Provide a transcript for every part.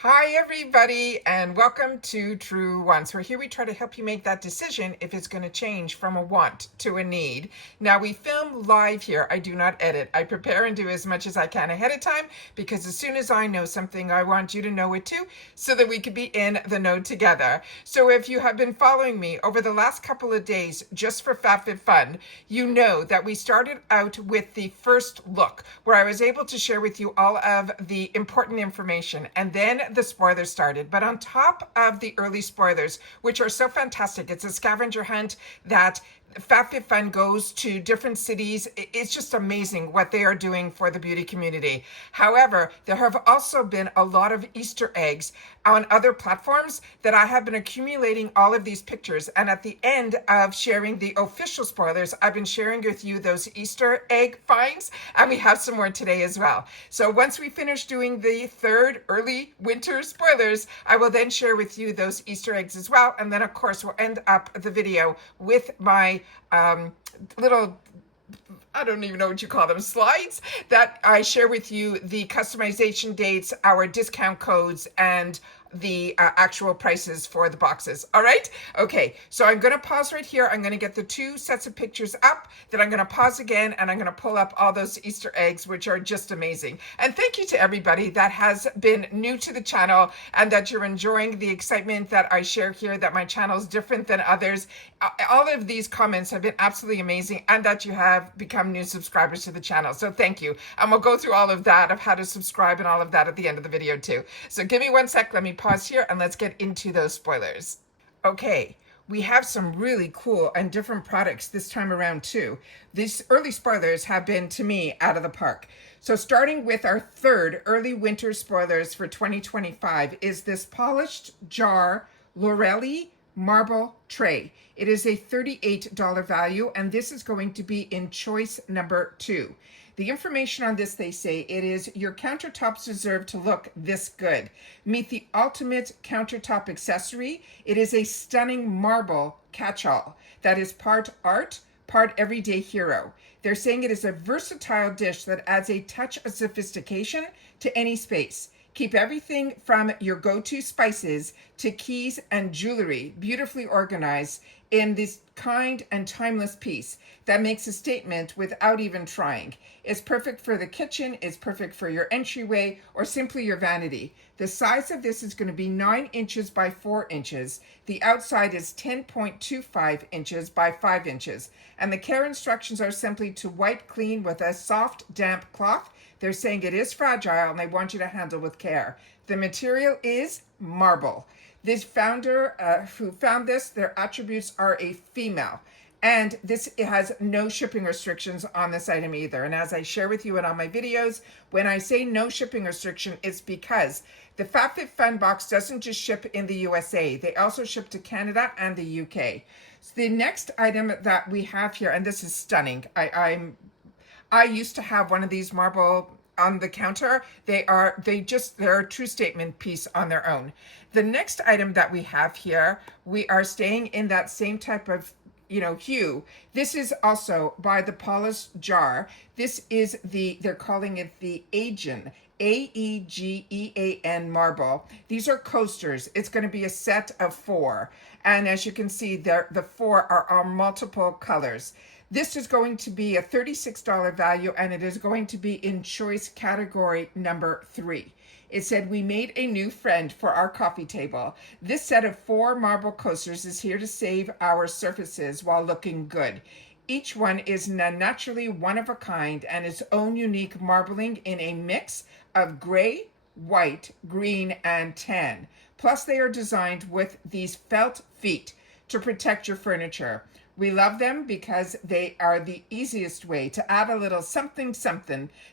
Hi everybody, and welcome to Truewants, where here we try to help you make that decision if it's going to change from a want to a need. Now we film live here. I do not edit. I prepare and do as much as I can ahead of time, because as soon as I know something, I want you to know it too, so that we can be in the know together. So if you have been following me over the last couple of days just for FabFitFun, you know that we started out with the first look, where I was able to share with you all of the important information, and then the spoilers started. But on top of the early spoilers, which are so fantastic, it's a scavenger hunt that FabFitFun goes to different cities. It's just amazing what they are doing for the beauty community. However, there have also been a lot of Easter eggs on other platforms that I have been accumulating all of these pictures. And at the end of sharing the official spoilers, I've been sharing with you those Easter egg finds, and we have some more today as well. So once we finish doing the third early winter spoilers, I will then share with you those Easter eggs as well. And then of course we'll end up the video with my little, I don't even know what you call them, slides that I share with you, the customization dates, our discount codes, and the actual prices for the boxes. All right. Okay. So I'm going to pause right here. I'm going to get the two sets of pictures up. Then I'm going to pause again, and I'm going to pull up all those Easter eggs, which are just amazing. And thank you to everybody that has been new to the channel and that you're enjoying the excitement that I share here, that my channel is different than others. All of these comments have been absolutely amazing, and that you have become new subscribers to the channel. So thank you. And we'll go through all of that, of how to subscribe and all of that at the end of the video too. So give me one sec. Let me pause here and let's get into those spoilers. Okay, we have some really cool and different products this time around too. These early spoilers have been, to me, out of the park. So starting with our third early winter spoilers for 2025 is this polished jar Lorelli marble tray. It is a $38 value, and this is going to be in choice number 2. The information on this, they say, it is your countertops deserve to look this good. Meet the ultimate countertop accessory. It is a stunning marble catch-all that is part art, part everyday hero. They're saying it is a versatile dish that adds a touch of sophistication to any space. Keep everything from your go-to spices to keys and jewelry beautifully organized in this kind and timeless piece that makes a statement without even trying. It's perfect for the kitchen, it's perfect for your entryway, or simply your vanity. The size of this is going to be 9 inches by 4 inches. The outside is 10.25 inches by 5 inches. And the care instructions are simply to wipe clean with a soft, damp cloth. They're saying it is fragile and they want you to handle with care. The material is marble. This founder who found this, their attributes are a female. And this, it has no shipping restrictions on this item either. And as I share with you in all my videos, when I say no shipping restriction, it's because the FabFitFun box doesn't just ship in the USA. They also ship to Canada and the UK. So the next item that we have here, and this is stunning. I used to have one of these marble on the counter. They're a true statement piece on their own. The next item that we have here, we are staying in that same type of hue. This is also by the polished jar. This is they're calling it the Aegean, Aegean marble. These are coasters. It's going to be a set of 4. And as you can see, the 4 are all multiple colors. This is going to be a $36 value, and it is going to be in choice category number 3. It said, we made a new friend for our coffee table. This set of 4 marble coasters is here to save our surfaces while looking good. Each one is naturally one of a kind and its own unique marbling in a mix of gray, white, green, and tan. Plus, they are designed with these felt feet to protect your furniture. We love them because they are the easiest way to add a little something,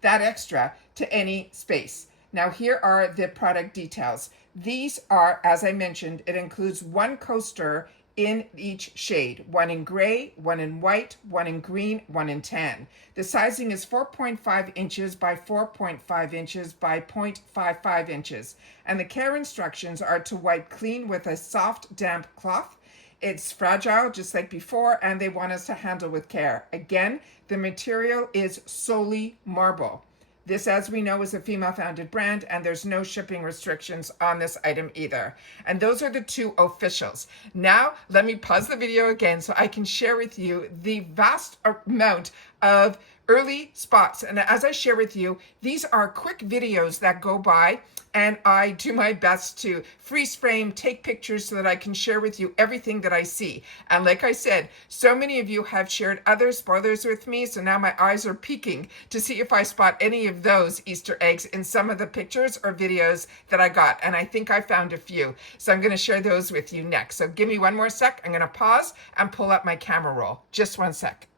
that extra to any space. Now, here are the product details. These are, as I mentioned, it includes 1 coaster in each shade, 1 in gray, 1 in white, 1 in green, 1 in tan. The sizing is 4.5 inches by 4.5 inches by 0.55 inches. And the care instructions are to wipe clean with a soft, damp cloth. It's fragile, just like before, and they want us to handle with care. Again, the material is solely marble. This, as we know, is a female-founded brand, and there's no shipping restrictions on this item either. And those are the two officials. Now, let me pause the video again so I can share with you the vast amount of early spots. And as I share with you, these are quick videos that go by, and I do my best to freeze frame, take pictures so that I can share with you everything that I see. And like I said, so many of you have shared other spoilers with me, so now my eyes are peeking to see if I spot any of those Easter eggs in some of the pictures or videos that I got. And I think I found a few. So I'm going to share those with you next. So give me one more sec. I'm going to pause and pull up my camera roll. Just one sec.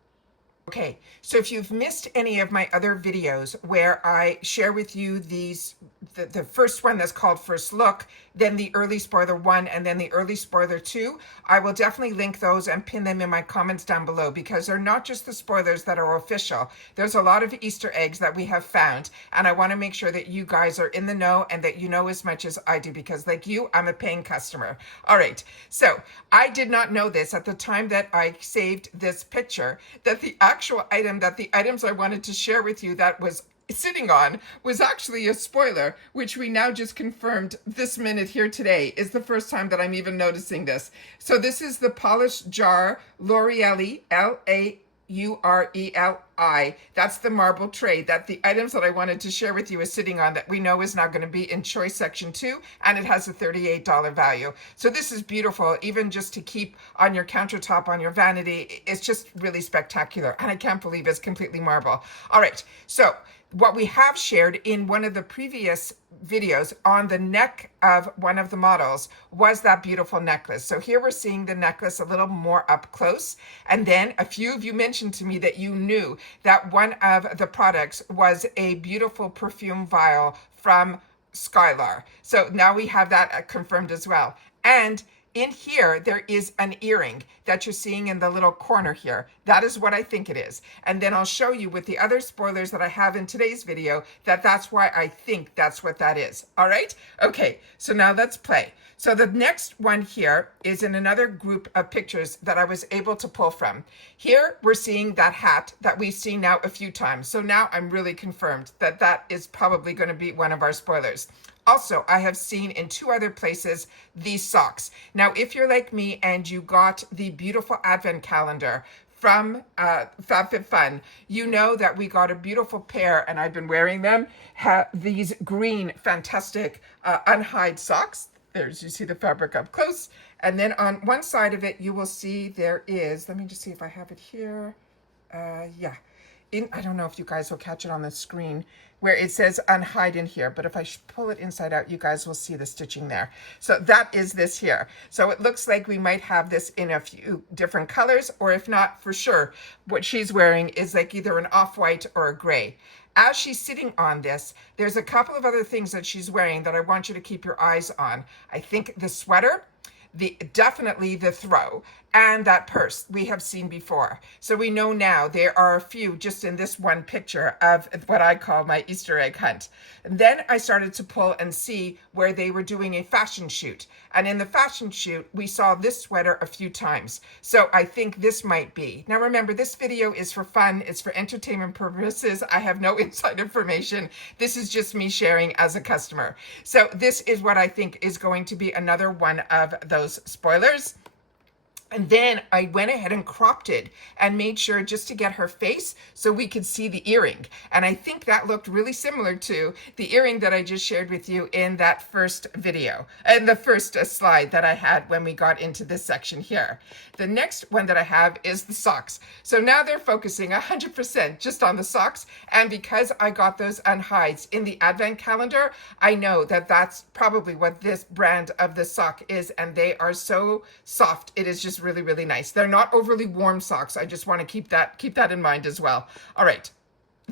Okay, so if you've missed any of my other videos where I share with you these, the first one that's called First Look, then the early spoiler 1, and then the early spoiler 2, I will definitely link those and pin them in my comments down below, because they're not just the spoilers that are official. There's a lot of Easter eggs that we have found, and I want to make sure that you guys are in the know and that you know as much as I do, because like you, I'm a paying customer. All right, so I did not know this at the time that I saved this picture, that the actual item, that the items I wanted to share with you that was sitting on was actually a spoiler, which we now just confirmed this minute here today is the first time that I'm even noticing this. So this is the polished jar Laureli, Laureli. That's the marble tray that the items that I wanted to share with you is sitting on, that we know is now going to be in choice section 2, and it has a $38 value. So this is beautiful, even just to keep on your countertop, on your vanity. It's just really spectacular, and I can't believe it's completely marble. All right, so what we have shared in one of the previous videos on the neck of one of the models was that beautiful necklace. So here we're seeing the necklace a little more up close. And then a few of you mentioned to me that you knew that one of the products was a beautiful perfume vial from Skylar. So now we have that confirmed as well. And in here, there is an earring that you're seeing in the little corner here. That is what I think it is. And then I'll show you with the other spoilers that I have in today's video that that's why I think that's what that is. All right? Okay, so now let's play. So the next one here is in another group of pictures that I was able to pull from. Here, we're seeing that hat that we've seen now a few times. So now I'm really confirmed that that is probably going to be one of our spoilers. Also, I have seen in 2 other places these socks. Now, if you're like me and you got the beautiful advent calendar from FabFitFun, you know that we got a beautiful pair, and I've been wearing them, these green, fantastic unhide socks. There's, you see the fabric up close. And then on one side of it, you will see there is, let me just see if I have it here. Yeah. I don't know if you guys will catch it on the screen where it says unhide in here, but if I pull it inside out, you guys will see the stitching there. So that is this here. So it looks like we might have this in a few different colors, or if not, for sure, what she's wearing is like either an off-white or a gray. As she's sitting on this, there's a couple of other things that she's wearing that I want you to keep your eyes on. I think the sweater, definitely the throw, and that purse we have seen before. So we know now there are a few just in this one picture of what I call my Easter egg hunt. And then I started to pull and see where they were doing a fashion shoot. And in the fashion shoot, we saw this sweater a few times. So I think this might be. Now remember, this video is for fun. It's for entertainment purposes. I have no inside information. This is just me sharing as a customer. So this is what I think is going to be another one of those spoilers. And then I went ahead and cropped it and made sure just to get her face so we could see the earring. And I think that looked really similar to the earring that I just shared with you in that first video, and the first slide that I had when we got into this section here. The next one that I have is the socks. So now they're focusing 100% just on the socks. And because I got those unhides in the advent calendar, I know that that's probably what this brand of the sock is. And they are so soft. It is just really, really nice. They're not overly warm socks. I just want to keep that in mind as well. All right.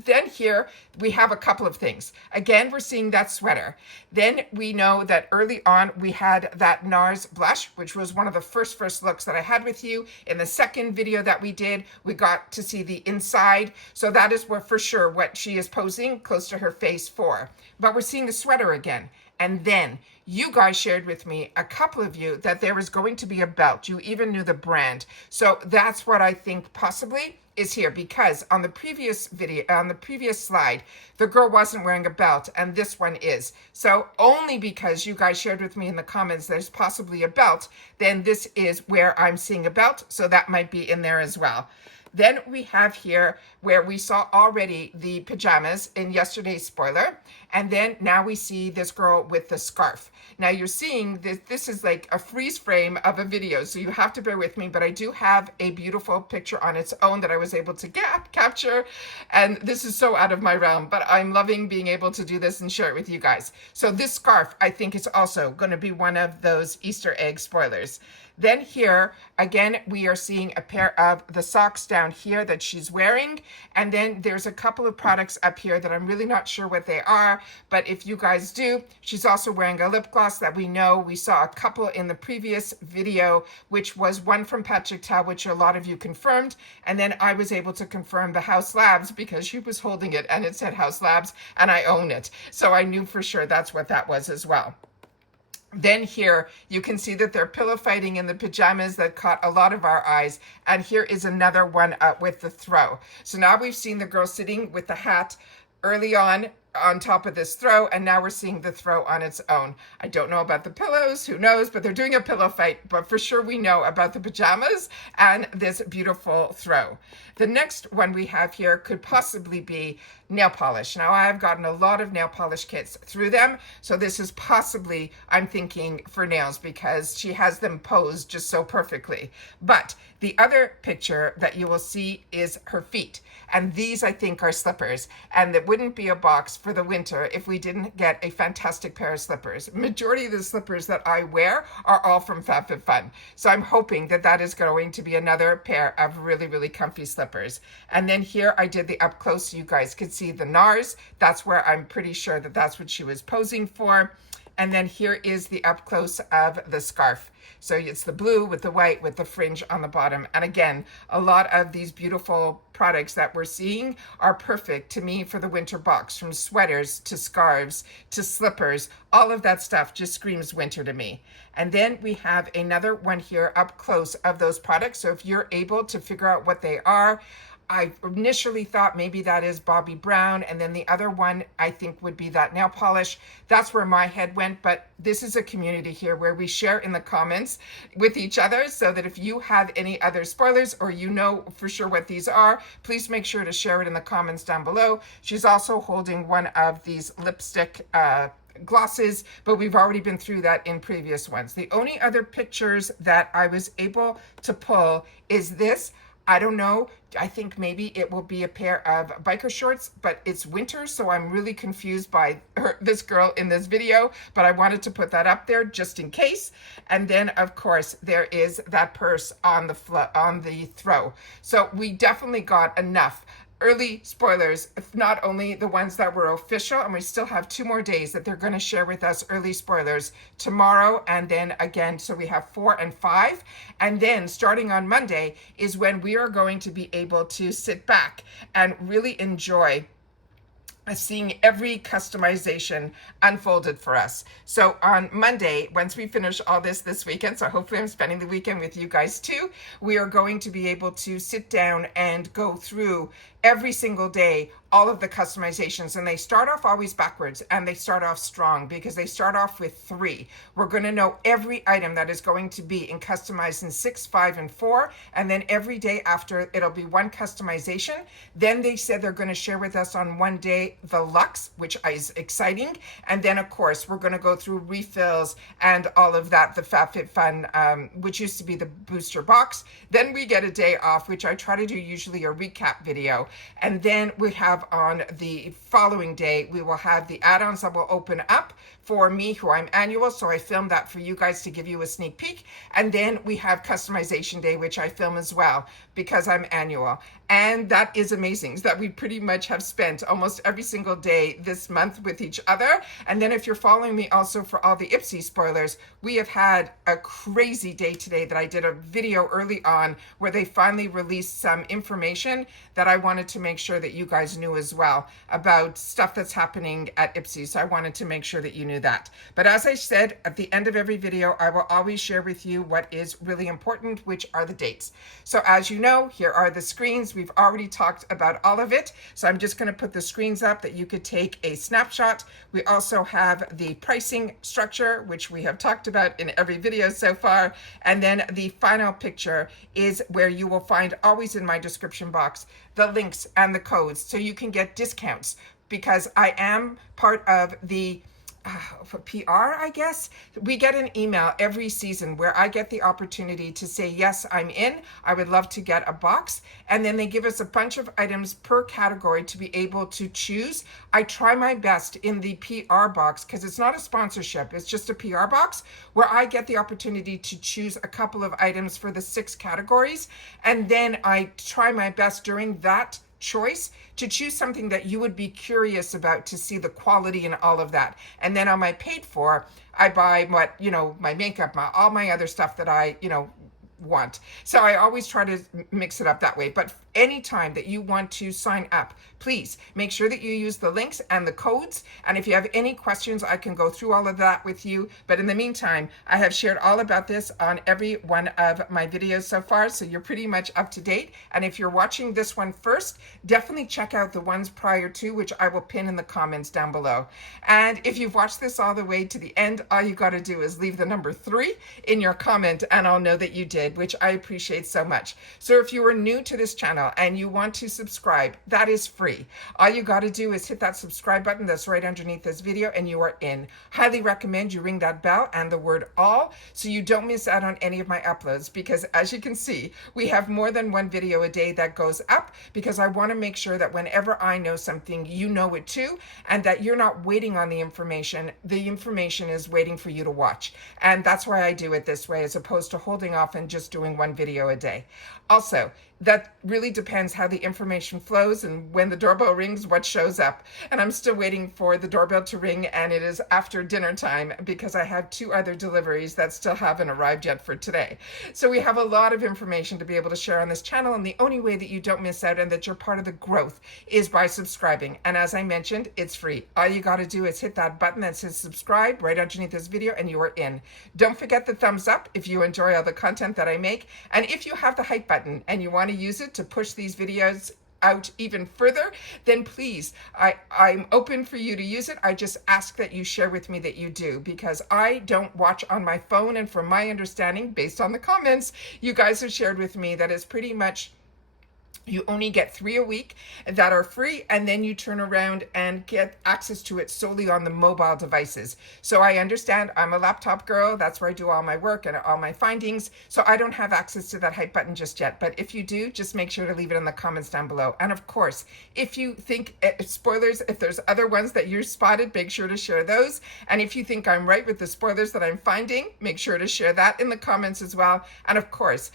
Then here we have a couple of things. Again, we're seeing that sweater. Then we know that early on we had that NARS blush, which was one of the first looks that I had with you. In the second video that we did, we got to see the inside. So that is what for sure what she is posing close to her face for. But we're seeing the sweater again. And then you guys shared with me, a couple of you, that there was going to be a belt. You even knew the brand. So that's what I think possibly is here because on the previous video, on the previous slide, the girl wasn't wearing a belt and this one is. So only because you guys shared with me in the comments there's possibly a belt, then this is where I'm seeing a belt. So that might be in there as well. Then we have here where we saw already the pajamas in yesterday's spoiler. And then now we see this girl with the scarf. Now you're seeing this is like a freeze frame of a video, so you have to bear with me, but I do have a beautiful picture on its own that I was able to capture. And this is so out of my realm, but I'm loving being able to do this and share it with you guys. So this scarf, I think, is also going to be one of those Easter egg spoilers. Then here, again, we are seeing a pair of the socks down here that she's wearing. And then there's a couple of products up here that I'm really not sure what they are. But if you guys do, she's also wearing a lip gloss that we know. We saw a couple in the previous video, which was one from Patrick Ta, which a lot of you confirmed. And then I was able to confirm the House Labs because she was holding it and it said House Labs and I own it. So I knew for sure that's what that was as well. Then here you can see that they're pillow fighting in the pajamas that caught a lot of our eyes. And here is another one with the throw. So now we've seen the girl sitting with the hat early on top of this throw, and now we're seeing the throw on its own. I don't know about the pillows, who knows, but they're doing a pillow fight. But for sure we know about the pajamas and this beautiful throw. The next one we have here could possibly be nail polish. Now I've gotten a lot of nail polish kits through them, so this is possibly, I'm thinking, for nails because she has them posed just so perfectly. But the other picture that you will see is her feet. And these, I think, are slippers. And it wouldn't be a box for the winter if we didn't get a fantastic pair of slippers. Majority of the slippers that I wear are all from FabFitFun. So I'm hoping that that is going to be another pair of really, really comfy slippers. And then here I did the up close so you guys could see the NARS. That's where I'm pretty sure that that's what she was posing for. And then here is the up close of the scarf. So it's the blue with the white with the fringe on the bottom. And again, a lot of these beautiful products that we're seeing are perfect to me for the winter box, from sweaters to scarves to slippers. All of that stuff just screams winter to me. And then we have another one here up close of those products. So if you're able to figure out what they are, I initially thought maybe that is Bobbi Brown, and then the other one I think would be that nail polish. That's where my head went, but this is a community here where we share in the comments with each other, so that if you have any other spoilers or you know for sure what these are, please make sure to share it in the comments down below. She's also holding one of these lipstick glosses, but we've already been through that in previous ones. The only other pictures that I was able to pull is this. I don't know. I think maybe it will be a pair of biker shorts, but it's winter, so I'm really confused by this girl in this video, but I wanted to put that up there just in case. And then, of course, there is that purse on the throw. So we definitely got enough early spoilers, if not only the ones that were official, and we still have 2 more days that they're going to share with us early spoilers tomorrow, and then again, so we have 4 and 5, and then starting on Monday is when we are going to be able to sit back and really enjoy seeing every customization unfolded for us. So on Monday, once we finish all this weekend, so hopefully I'm spending the weekend with you guys too, we are going to be able to sit down and go through every single day all of the customizations, and they start off always backwards, and they start off strong because they start off with 3. We're going to know every item that is going to be in customized in 6, 5, and 4, and then every day after it'll be 1 customization. Then they said they're going to share with us on one day the luxe, which is exciting, and then of course we're going to go through refills and all of that, the FabFitFun, which used to be the booster box. Then we get a day off, which I try to do usually a recap video, and then we have on the following day, we will have the add-ons that will open up for me, who I'm annual, so I filmed that for you guys to give you a sneak peek. And then we have customization day, which I film as well because I'm annual. And that is amazing, so that we pretty much have spent almost every single day this month with each other. And then if you're following me also for all the Ipsy spoilers, we have had a crazy day today that I did a video early on where they finally released some information that I wanted to make sure that you guys knew as well about stuff that's happening at Ipsy. So I wanted to make sure that you knew that. But as I said, at the end of every video, I will always share with you what is really important, which are the dates. So as you know, here are the screens. We've already talked about all of it. So I'm just going to put the screens up that you could take a snapshot. We also have the pricing structure, which we have talked about in every video so far. And then the final picture is where you will find, always in my description box, the links and the codes so you can get discounts, because I am part of the for PR, I guess. We get an email every season where I get the opportunity to say, yes, I'm in. I would love to get a box. And then they give us a bunch of items per category to be able to choose. I try my best in the PR box, because it's not a sponsorship, it's just a PR box where I get the opportunity to choose a couple of items for the 6 categories. And then I try my best during that choice to choose something that you would be curious about, to see the quality and all of that. And then on my paid for, I buy what, my makeup, all my other stuff that I, want. So I always try to mix it up that way. But anytime that you want to sign up, please make sure that you use the links and the codes. And if you have any questions, I can go through all of that with you. But in the meantime, I have shared all about this on every one of my videos so far, so you're pretty much up to date. And if you're watching this one first, definitely check out the ones prior to, which I will pin in the comments down below. And if you've watched this all the way to the end, all you got to do is leave the number 3 in your comment, and I'll know that you did, which I appreciate so much. So if you are new to this channel and you want to subscribe, that is free. All you got to do is hit that subscribe button that's right underneath this video, and you are in. Highly recommend you ring that bell and the word all, so you don't miss out on any of my uploads, because as you can see, we have more than one video a day that goes up, because I want to make sure that whenever I know something, you know it too, and that you're not waiting on the information. The information is waiting for you to watch. And that's why I do it this way, as opposed to holding off and just doing one video a day. Also, that really depends how the information flows, and when the doorbell rings, what shows up. And I'm still waiting for the doorbell to ring, and it is after dinner time, because I have 2 other deliveries that still haven't arrived yet for today. So we have a lot of information to be able to share on this channel, and the only way that you don't miss out and that you're part of the growth is by subscribing. And as I mentioned, it's free. All you got to do is hit that button that says subscribe right underneath this video, and you are in. Don't forget the thumbs up if you enjoy all the content that I make. And if you have the hype button and you want to use it to push these videos out even further, then please, I'm open for you to use it. I just ask that you share with me that you do, because I don't watch on my phone. And from my understanding, based on the comments you guys have shared with me, that is pretty much you only get 3 a week that are free, and then you turn around and get access to it solely on the mobile devices. So I understand, I'm a laptop girl. That's where I do all my work and all my findings. So I don't have access to that hype button just yet. But if you do, just make sure to leave it in the comments down below. And of course, if you think, spoilers, if there's other ones that you spotted, make sure to share those. And if you think I'm right with the spoilers that I'm finding, make sure to share that in the comments as well. And of course,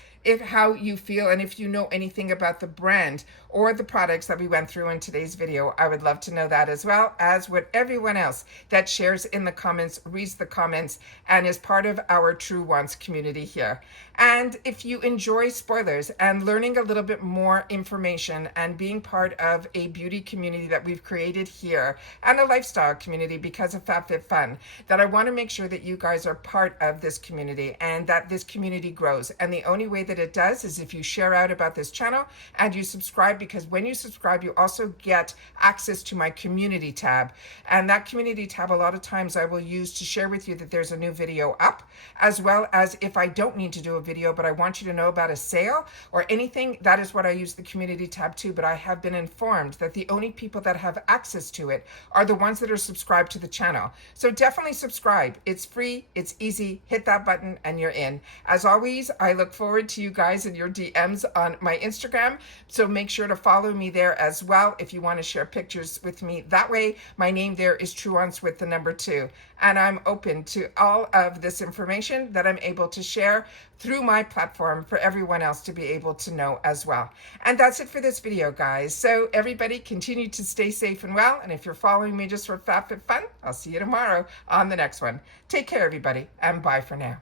how you feel, and if you know anything about the brand or the products that we went through in today's video, I would love to know that, as well as would everyone else that shares in the comments, reads the comments, and is part of our Truewants community here. And if you enjoy spoilers and learning a little bit more information and being part of a beauty community that we've created here, and a lifestyle community because of FabFitFun, that I want to make sure that you guys are part of this community and that this community grows. And the only way that it does is if you share out about this channel and you subscribe, because when you subscribe, you also get access to my community tab. And that community tab, a lot of times I will use to share with you that there's a new video up, as well as if I don't need to do a video, but I want you to know about a sale or anything, that is what I use the community tab to. But I have been informed that the only people that have access to it are the ones that are subscribed to the channel. So definitely subscribe. It's free, it's easy. Hit that button and you're in. As always, I look forward to you guys and your DMs on my Instagram. So make sure to follow me there as well if you want to share pictures with me that way. My name there is Truewants with the number 2. And I'm open to all of this information that I'm able to share through my platform for everyone else to be able to know as well. And that's it for this video, guys. So everybody continue to stay safe and well. And if you're following me just for FabFitFun, I'll see you tomorrow on the next one. Take care, everybody, and bye for now.